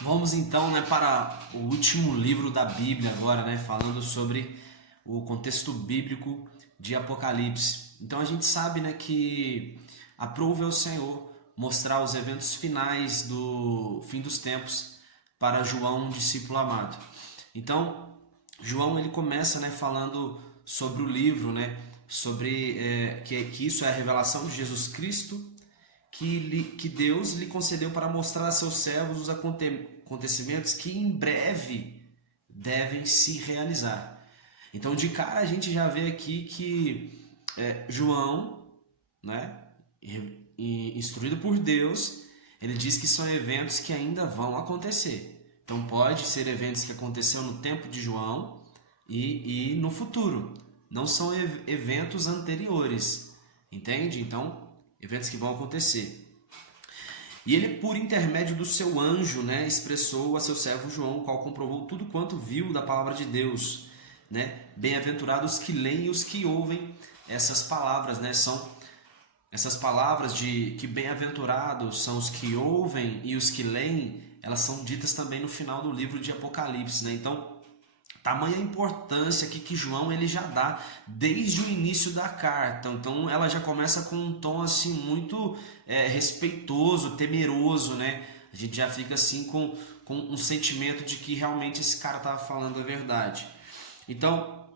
Vamos então, para o último livro da Bíblia agora, falando sobre o contexto bíblico de Apocalipse. Então a gente sabe, que aprove ao Senhor mostrar os eventos finais do fim dos tempos para João, um discípulo amado. Então João ele começa, falando sobre o livro, sobre que isso é a revelação de Jesus Cristo que Deus lhe concedeu para mostrar a seus servos os acontecimentos que em breve devem se realizar. Então, de cara, a gente já vê aqui que João, instruído por Deus, ele diz que são eventos que ainda vão acontecer. Então, pode ser eventos que aconteceram no tempo de João e no futuro. Não são eventos anteriores, entende? Então, eventos que vão acontecer. E ele, por intermédio do seu anjo, expressou a seu servo João, o qual comprovou tudo quanto viu da palavra de Deus. Bem-aventurados os que leem e os que ouvem essas palavras. São essas palavras de que bem-aventurados são os que ouvem e os que leem, elas são ditas também no final do livro de Apocalipse. Então, tamanha importância que João ele já dá desde o início da carta. Então ela já começa com um tom assim muito respeitoso, temeroso, A gente já fica assim com um sentimento de que realmente esse cara estava falando a verdade. Então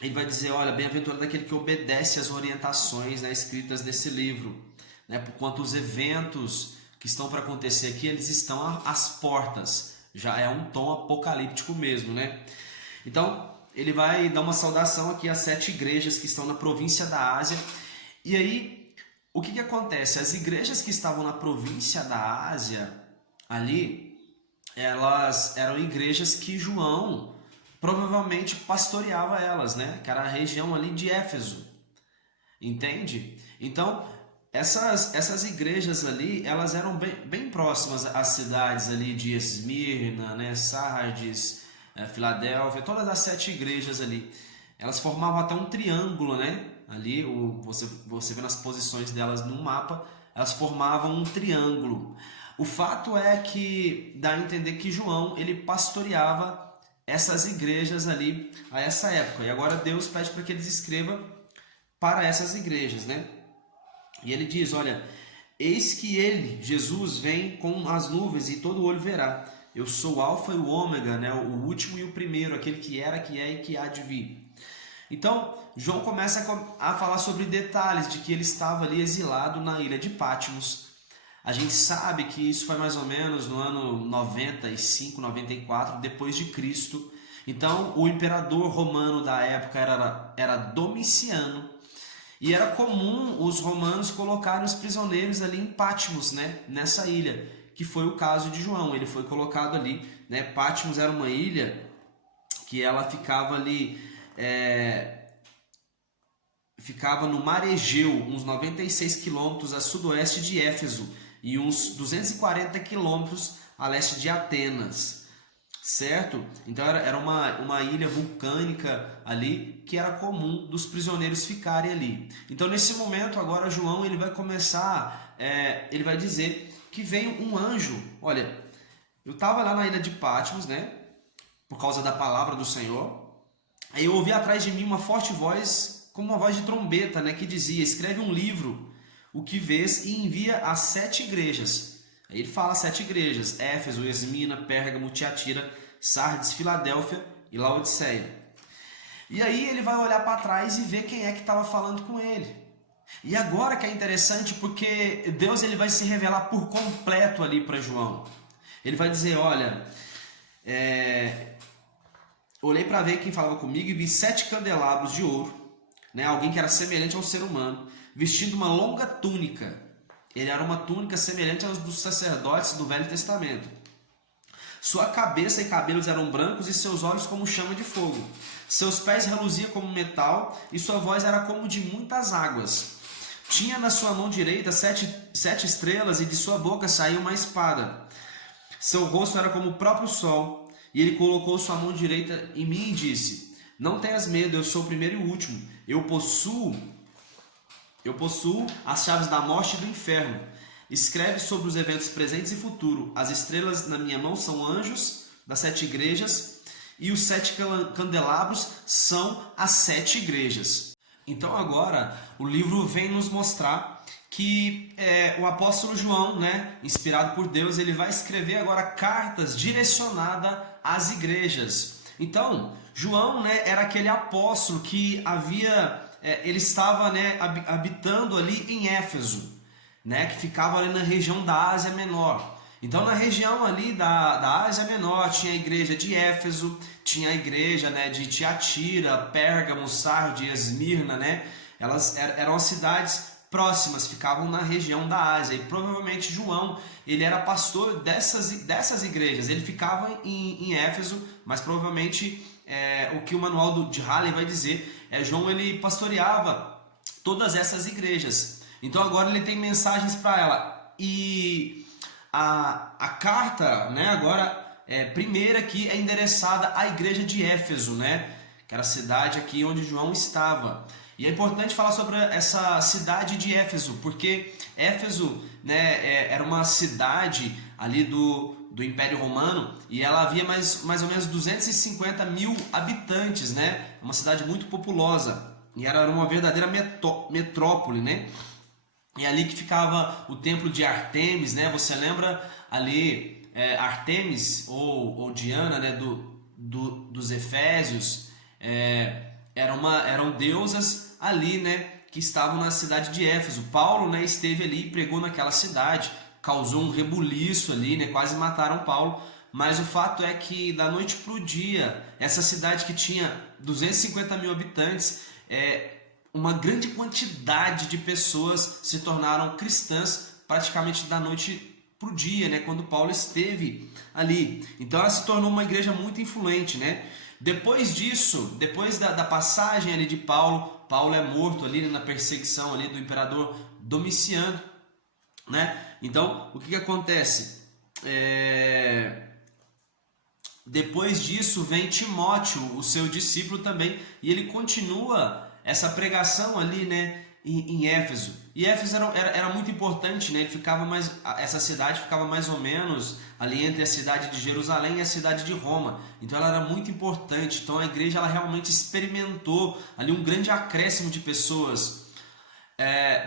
ele vai dizer, olha, bem-aventurado aquele que obedece às orientações escritas nesse livro, porquanto os eventos que estão para acontecer aqui, eles estão às portas. Já é um tom apocalíptico mesmo, Então, ele vai dar uma saudação aqui às 7 igrejas que estão na província da Ásia. E aí, o que acontece? As igrejas que estavam na província da Ásia, ali, elas eram igrejas que João provavelmente pastoreava elas, que era a região ali de Éfeso. Entende? Então, essas igrejas ali, elas eram bem próximas às cidades ali de Esmirna, Sardes, Filadélfia, todas as 7 igrejas ali, elas formavam até um triângulo, ali você vê nas posições delas no mapa, elas formavam um triângulo. O fato é que dá a entender que João ele pastoreava essas igrejas ali a essa época, e agora Deus pede para que eles escrevam para essas igrejas, E ele diz, olha, eis que ele, Jesus, vem com as nuvens e todo olho verá. Eu sou o alfa e o ômega, o último e o primeiro, aquele que era, que é e que há de vir. Então, João começa a falar sobre detalhes de que ele estava ali exilado na ilha de Patmos. A gente sabe que isso foi mais ou menos no ano 95, 94 depois de Cristo. Então, o imperador romano da época era Domiciano. E era comum os romanos colocarem os prisioneiros ali em Patmos, nessa ilha, que foi o caso de João. Ele foi colocado ali, Patmos era uma ilha que ela ficava ali, ficava no mar Egeu, uns 96 quilômetros a sudoeste de Éfeso e uns 240 quilômetros a leste de Atenas, certo? Então era uma ilha vulcânica ali que era comum dos prisioneiros ficarem ali. Então nesse momento agora João ele vai começar, ele vai dizer que veio um anjo. Olha, eu estava lá na ilha de Patmos, por causa da palavra do Senhor. Aí eu ouvi atrás de mim uma forte voz, como uma voz de trombeta, que dizia, escreve um livro, o que vês, e envia às 7 igrejas. Aí ele fala 7 igrejas, Éfeso, Esmina, Pérgamo, Tiatira, Sardes, Filadélfia e Laodiceia. E aí ele vai olhar para trás e ver quem é que estava falando com ele. E agora que é interessante, porque Deus ele vai se revelar por completo ali para João. Ele vai dizer, olha, olhei para ver quem falava comigo e vi 7 candelabros de ouro, alguém que era semelhante a um ser humano, vestindo uma longa túnica. Ele era uma túnica semelhante aos dos sacerdotes do Velho Testamento. Sua cabeça e cabelos eram brancos e seus olhos como chama de fogo. Seus pés reluziam como metal e sua voz era como de muitas águas. Tinha na sua mão direita 7 estrelas e de sua boca saía uma espada. Seu rosto era como o próprio sol e ele colocou sua mão direita em mim e disse, não tenhas medo, eu sou o primeiro e o último. Eu possuo as chaves da morte e do inferno. escreve sobre os eventos presentes e futuro. As estrelas na minha mão são anjos das 7 igrejas e os 7 candelabros são as 7 igrejas. Então agora o livro vem nos mostrar que o apóstolo João, né, inspirado por Deus, ele vai escrever agora cartas direcionadas às igrejas. Então, João, né, era aquele apóstolo que ele estava, né, habitando ali em Éfeso, né, que ficava ali na região da Ásia Menor. Então, na região ali da Ásia Menor, tinha a igreja de Éfeso, tinha a igreja, né, de Tiatira, Pérgamo, Sardes, Esmirna, né? Elas eram as cidades próximas, ficavam na região da Ásia. E provavelmente João, ele era pastor dessas igrejas. Ele ficava em Éfeso, mas provavelmente o que o manual de Halley vai dizer João, ele pastoreava todas essas igrejas. Então agora ele tem mensagens para ela. E a carta, né, agora primeira aqui é endereçada à igreja de Éfeso, né, que era a cidade aqui onde João estava. E é importante falar sobre essa cidade de Éfeso, porque Éfeso, né, era uma cidade ali do Império Romano e ela havia mais ou menos 250 mil habitantes, né, uma cidade muito populosa. E era uma verdadeira metrópole, né? E ali que ficava o templo de Artemis, né? Você lembra ali Artemis ou Diana, né? Dos Efésios, eram deusas ali, né? Que estavam na cidade de Éfeso. Paulo, né? Esteve ali e pregou naquela cidade, causou um rebuliço ali, né? Quase mataram Paulo. Mas o fato é que da noite para o dia, essa cidade que tinha 250 mil habitantes, uma grande quantidade de pessoas se tornaram cristãs praticamente da noite para o dia, né, quando Paulo esteve ali. Então ela se tornou uma igreja muito influente, né? Depois disso, depois da passagem ali de Paulo é morto ali na perseguição ali do imperador Domiciano, né? Então o que acontece? Depois disso vem Timóteo, o seu discípulo também, e ele continua essa pregação ali, né, em Éfeso. E Éfeso era muito importante, né? Essa cidade ficava mais ou menos ali entre a cidade de Jerusalém e a cidade de Roma. Então ela era muito importante. Então a igreja ela realmente experimentou ali um grande acréscimo de pessoas.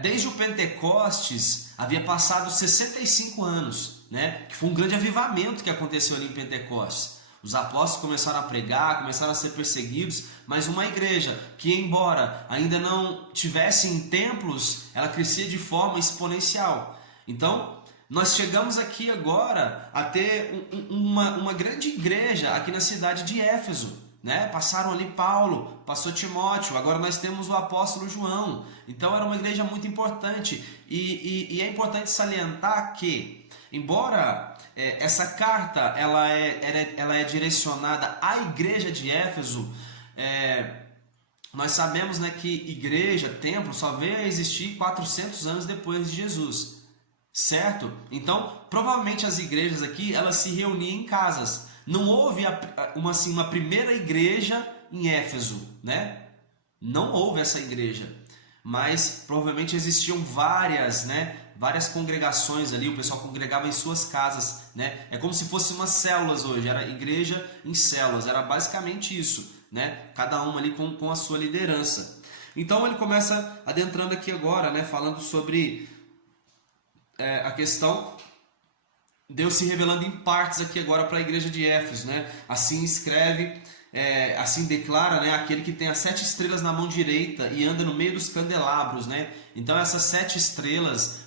Desde o Pentecostes havia passado 65 anos, né? Que foi um grande avivamento que aconteceu ali em Pentecostes. Os apóstolos começaram a pregar, começaram a ser perseguidos, mas uma igreja que, embora ainda não tivesse em templos, ela crescia de forma exponencial. Então, nós chegamos aqui agora a ter uma grande igreja aqui na cidade de Éfeso, né? Passaram ali Paulo, passou Timóteo, agora nós temos o apóstolo João. Então, era uma igreja muito importante. E é importante salientar que, embora essa carta ela é direcionada à igreja de Éfeso, nós sabemos, né, que igreja, templo, só veio a existir 400 anos depois de Jesus, certo? Então, provavelmente as igrejas aqui, elas se reuniam em casas. Não houve uma primeira igreja em Éfeso, né? Não houve essa igreja, mas provavelmente existiam várias, né? Várias congregações ali, o pessoal congregava em suas casas, né? É como se fossem umas células hoje, era igreja em células, era basicamente isso, né? Cada uma ali com a sua liderança. Então ele começa adentrando aqui agora, né? Falando sobre a questão, Deus se revelando em partes aqui agora para a igreja de Éfeso, né? Assim escreve, assim declara, né? Aquele que tem as 7 estrelas na mão direita e anda no meio dos candelabros, né? Então essas 7 estrelas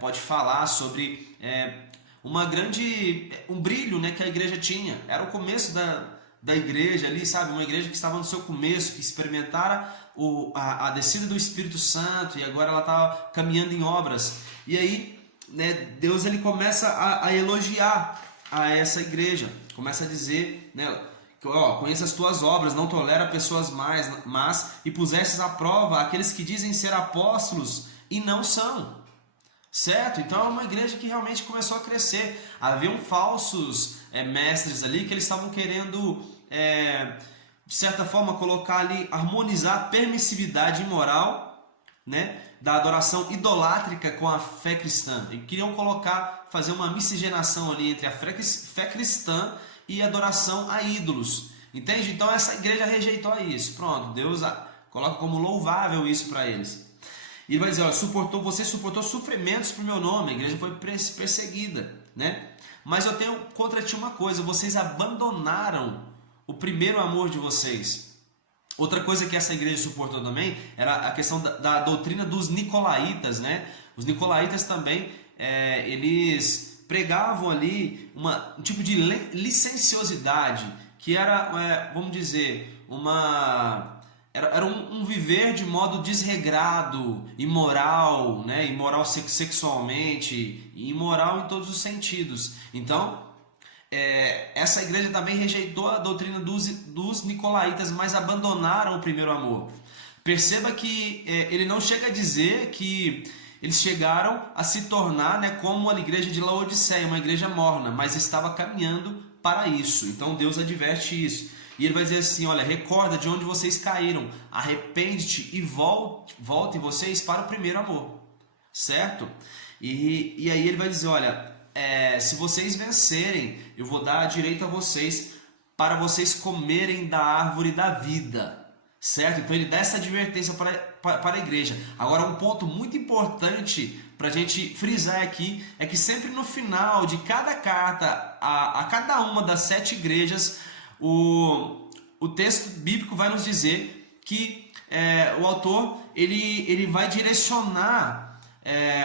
pode falar sobre um brilho, né, que a igreja tinha. Era o começo da igreja ali, sabe? Uma igreja que estava no seu começo, que experimentara a descida do Espírito Santo e agora ela estava caminhando em obras. E aí, né, Deus ele começa a elogiar a essa igreja, começa a dizer, né, conheça as tuas obras, não tolera pessoas más e pusesses à prova aqueles que dizem ser apóstolos e não são. Certo? Então é uma igreja que realmente começou a crescer. Haviam falsos mestres ali que eles estavam querendo, de certa forma, colocar ali, harmonizar a permissividade imoral, né, da adoração idolátrica com a fé cristã. E queriam fazer uma miscigenação ali entre a fé cristã e adoração a ídolos. Entende? Então essa igreja rejeitou isso. Pronto, Deus coloca como louvável isso para eles. E ele vai dizer, olha, você suportou sofrimentos para o meu nome, a igreja foi perseguida, né? Mas eu tenho contra ti uma coisa, vocês abandonaram o primeiro amor de vocês. Outra coisa que essa igreja suportou também era a questão da doutrina dos nicolaítas, né? Os nicolaítas também, eles pregavam ali um tipo de licenciosidade, que era, vamos dizer, era um viver de modo desregrado, imoral, né? Imoral sexualmente, imoral em todos os sentidos. Então, essa igreja também rejeitou a doutrina dos nicolaítas, mas abandonaram o primeiro amor. Perceba que ele não chega a dizer que eles chegaram a se tornar, né, como a igreja de Laodiceia, uma igreja morna, mas estava caminhando para isso. Então Deus adverte isso. E ele vai dizer assim, olha, recorda de onde vocês caíram, arrepende-te e voltem vocês para o primeiro amor, certo? E aí ele vai dizer, olha, se vocês vencerem, eu vou dar direito a vocês para vocês comerem da árvore da vida, certo? Então ele dá essa advertência para a igreja. Agora um ponto muito importante para a gente frisar aqui, é que sempre no final de cada carta, a cada uma das 7 igrejas, o texto bíblico vai nos dizer que o autor ele vai direcionar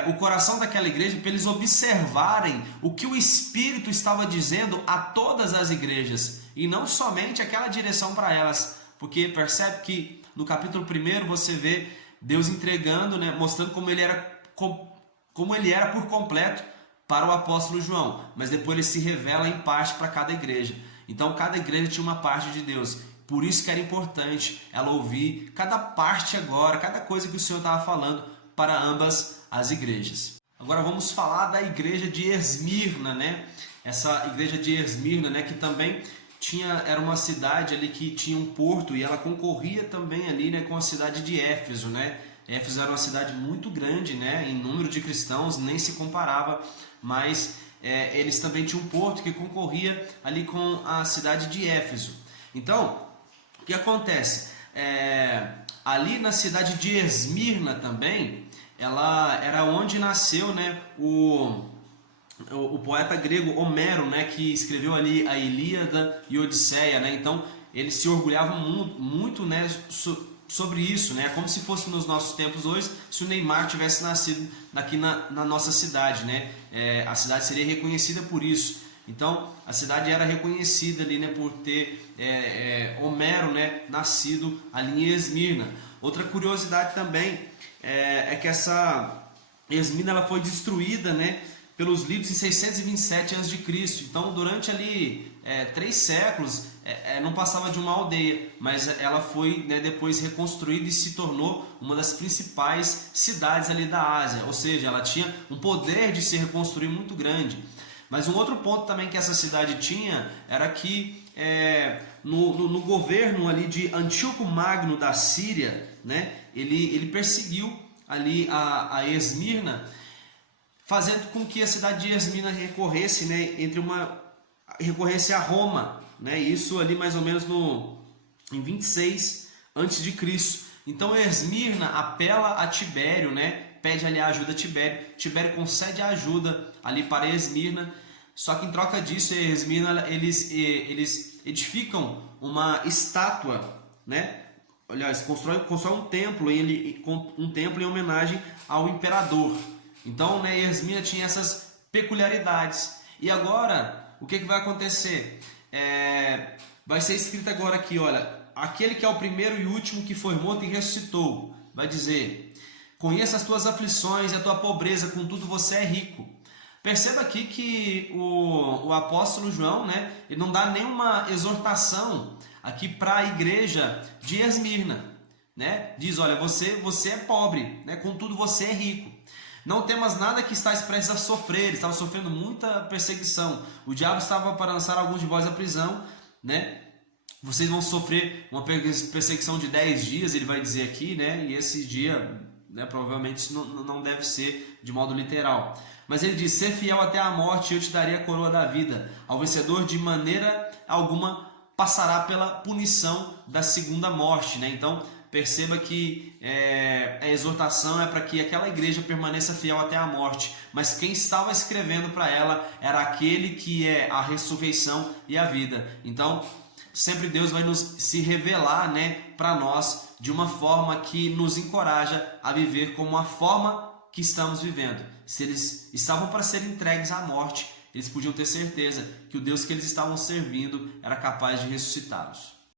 o coração daquela igreja para eles observarem o que o Espírito estava dizendo a todas as igrejas e não somente aquela direção para elas, porque percebe que no capítulo 1 você vê Deus entregando, né, mostrando como ele era por completo para o apóstolo João, mas depois ele se revela em parte para cada igreja. Então cada igreja tinha uma parte de Deus, por isso que era importante ela ouvir cada parte agora, cada coisa que o Senhor estava falando para ambas as igrejas. Agora vamos falar da igreja de Esmirna, né? Essa igreja de Esmirna, né, que também era uma cidade ali que tinha um porto e ela concorria também ali, né, com a cidade de Éfeso, né? Éfeso era uma cidade muito grande, né, em número de cristãos, nem se comparava, mas eles também tinham um porto que concorria ali com a cidade de Éfeso. Então, o que acontece? Ali na cidade de Esmirna também, ela era onde nasceu, né, o poeta grego Homero, né, que escreveu ali a Ilíada e a Odisseia, né? Então eles se orgulhavam muito, né, sobre isso, né? Como se fosse nos nossos tempos hoje, se o Neymar tivesse nascido aqui na nossa cidade, né? A cidade seria reconhecida por isso. Então a cidade era reconhecida ali, né, por ter Homero, né, nascido ali em Esmirna. Outra curiosidade também é que essa Esmirna ela foi destruída, né, pelos lídios em 627 a.C. Então durante ali 3 séculos não passava de uma aldeia, mas ela foi, né, depois reconstruída e se tornou uma das principais cidades ali da Ásia, ou seja, ela tinha um poder de se reconstruir muito grande. Mas um outro ponto também que essa cidade tinha era que no governo ali de Antíoco Magno da Síria, né, ele perseguiu ali a Esmirna, fazendo com que a cidade de Esmirna recorresse, né, recorresse a Roma, né, isso ali mais ou menos em 26 a.C. Então Esmirna apela a Tibério, né, pede ali a ajuda a Tibério. Tibério concede a ajuda ali para Esmirna, só que em troca disso, Esmirna eles edificam uma estátua, né? Aliás, constrói um templo em homenagem ao imperador. Então, né, Esmirna tinha essas peculiaridades. E agora, o que vai acontecer? Vai ser escrito agora aqui, olha, aquele que é o primeiro e último que foi morto e ressuscitou, vai dizer: conheça as tuas aflições e a tua pobreza, contudo você é rico. Perceba aqui que o apóstolo João, né, ele não dá nenhuma exortação aqui para a igreja de Esmirna, né? Diz, olha, você é pobre, né, contudo você é rico. Não temas nada que estáis prestes a sofrer. Ele estava sofrendo muita perseguição. O diabo estava para lançar alguns de vós à prisão, né? Vocês vão sofrer uma perseguição de 10 dias, ele vai dizer aqui, né? E esse dia né? Provavelmente isso não deve ser de modo literal. Mas ele diz: ser fiel até a morte, eu te darei a coroa da vida. Ao vencedor, de maneira alguma, passará pela punição da segunda morte, né? Então, perceba que a exortação é para que aquela igreja permaneça fiel até a morte. Mas quem estava escrevendo para ela era aquele que é a ressurreição e a vida. Então, sempre Deus vai se revelar, né, para nós de uma forma que nos encoraja a viver como a forma que estamos vivendo. Se eles estavam para ser entregues à morte, eles podiam ter certeza que o Deus que eles estavam servindo era capaz de ressuscitá-los.